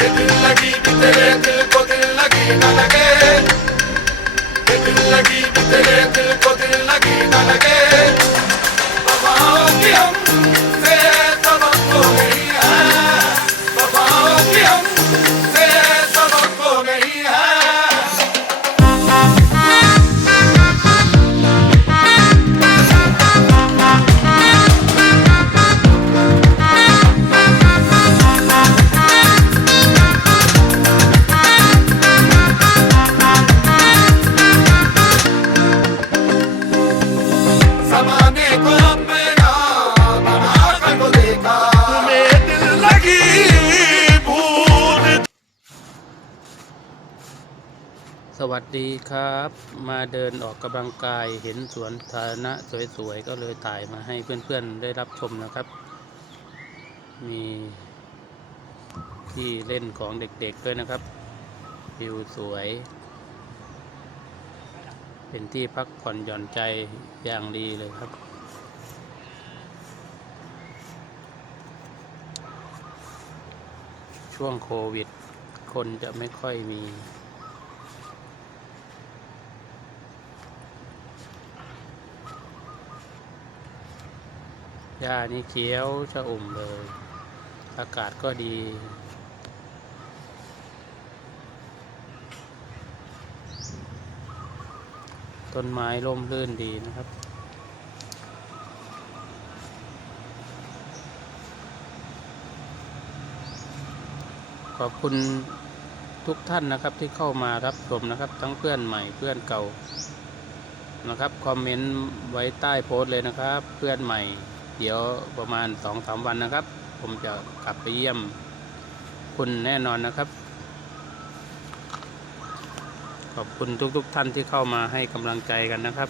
ये दिल लगी कि तेरे दिल को दिल लगी न लगे ये दिल लगी कि तेरे दिल को दिल लगी न लगे สวัสดีครับ มาเดินออกกำลังกายเห็นสวนสาธารณะสวยๆ ก็เลยถ่ายมาให้เพื่อนๆได้รับชมนะครับ มีที่เล่นของเด็กๆด้วยนะครับวิวสวย เป็นที่พักผ่อนหย่อนใจอย่างดีเลยครับ ช่วงโควิด คนจะไม่ค่อยมี หญ้านี่เขียวชะอุ่มเลย อากาศก็ดีต้นไม้ร่มรื่นดีนะครับ ขอบคุณทุกท่านนะครับที่เข้ามารับชมนะครับ ทั้งเพื่อนใหม่เพื่อนเก่านะครับ คอมเมนต์ไว้ใต้โพสต์เลยนะครับ เพื่อนใหม่ เดี๋ยวประมาณสองสามวันนะครับ ผมจะกลับไปเยี่ยมคุณแน่นอนนะครับ ขอบคุณทุกๆทท่านที่เข้ามาให้กำลังใจกันนะครับ